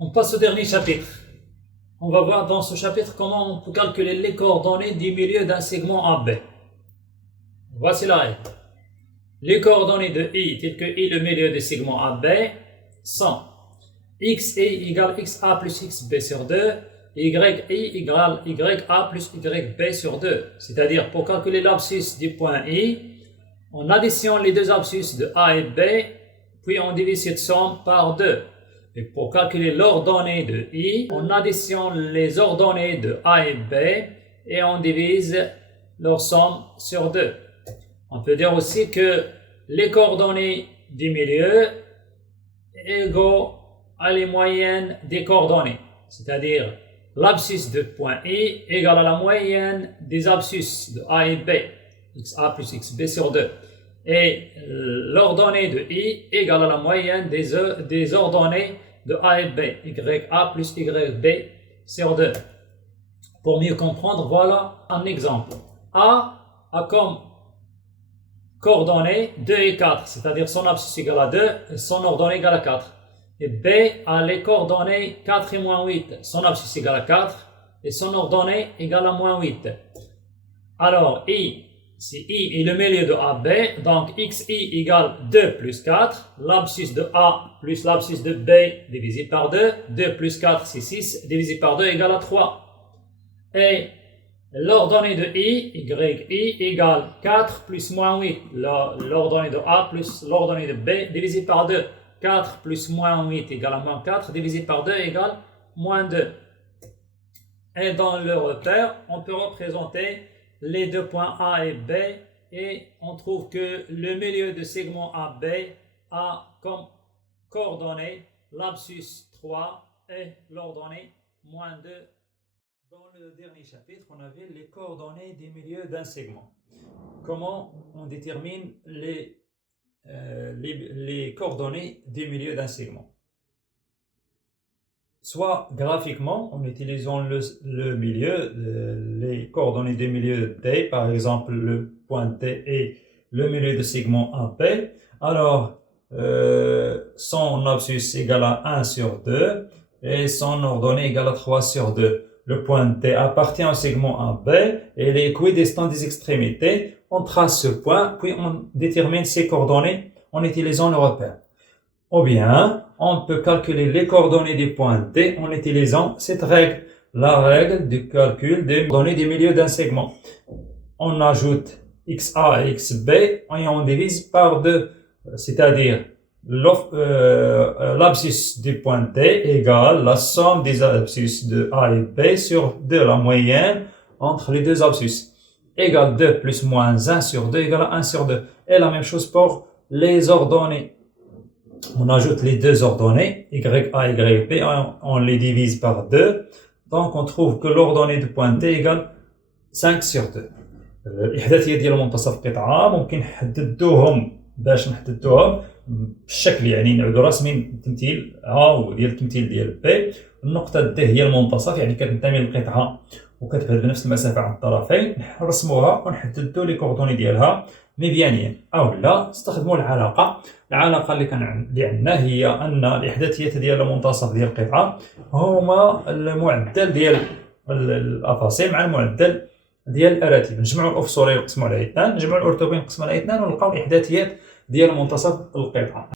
On passe au dernier chapitre. On va voir dans ce chapitre comment on peut calculer les coordonnées du milieu d'un segment AB. Voici la règle. Les coordonnées de I, telles que I le milieu du segment AB, sont XI égale XA plus XB sur 2, YI égale YA plus YB sur 2. C'est-à-dire, pour calculer l'abscisse du point I, on additionne les deux abscisses de A et B, puis on divise cette somme par 2. Et pour calculer l'ordonnée de I, on additionne les ordonnées de A et B et on divise leur somme sur 2. On peut dire aussi que les coordonnées du milieu égaux à les moyennes des coordonnées, c'est-à-dire l'abscisse de point I égale à la moyenne des abscisses de A et B, XA plus XB sur 2. Et l'ordonnée de I égale à la moyenne des ordonnées de A et B, YA plus YB sur 2. Pour mieux comprendre, voilà un exemple. A a comme coordonnées 2 et 4, c'est-à-dire son abscisse égale à 2 et son ordonnée égale à 4. Et B a les coordonnées 4 et moins 8, son abscisse égale à 4 et son ordonnée égale à moins 8. Alors, I, si I est le milieu de AB, donc XI égale 2 plus 4, l'abscisse de A plus l'abscisse de B divisé par 2, 2 plus 4 c'est 6, divisé par 2 égale à 3. Et l'ordonnée de I, YI, égale 4 plus moins 8, l'ordonnée de A plus l'ordonnée de B divisé par 2. 4 plus moins 8 égale à moins 4, divisé par 2 égale moins 2. Et dans le repère, on peut représenter les deux points A et B et on trouve que le milieu de segment AB a comme coordonnées l'abscisse 3 et l'ordonnée moins 2. Dans le dernier chapitre, on avait les coordonnées des milieux d'un segment. Comment on détermine les coordonnées des milieux d'un segment? Soit graphiquement, en utilisant le milieu, les coordonnées des milieux D, par exemple le point T et le milieu de segment AB. Alors, son abscisse égale à 1 sur 2 et son ordonnée égale à 3 sur 2. Le point T appartient au segment AB et il est équidistant des extrémités. On trace ce point, puis on détermine ses coordonnées en utilisant le repère. Ou bien, on peut calculer les coordonnées du point D en utilisant cette règle, la règle du calcul des coordonnées du milieu d'un segment. On ajoute XA et XB et on divise par 2, c'est-à-dire l'abscisse du point D égale la somme des abscisses de A et B sur 2, la moyenne entre les deux abscisses, égale 2 plus moins 1 sur 2 égale à 1 sur 2. Et la même chose pour les ordonnées. On ajoute les deux ordonnées, YA, YB, on les divise par 2. Donc on trouve que l'ordonnée du point D égale 5 sur 2. الإحداثيات ديال منتصف قطعة ممكن نحددوهم باش نحددوهم بالشكل، يعني نعودو راسمين التمثيل A وديال التمثيل ديال B. النقطة D هي المنتصف، يعني كتنتمي للقطعة وكتبعد بنفس المسافة عن الطرفين. نرسموها ونحددو لي كوردوني ديالها مبيانيين، أو لا نستخدمو العلاقة اللي عندنا هي أن الإحداثيات ديال المنتصف ديال القطعة هما المعدل ديال الأفاصيل مع المعدل ديال الأراتب. نجمعو الأفصولين نقسمو على 2، نجمعو الأرتبين نقسمو على 2 ونلقاو الإحداثيات ديال منتصف القطعة.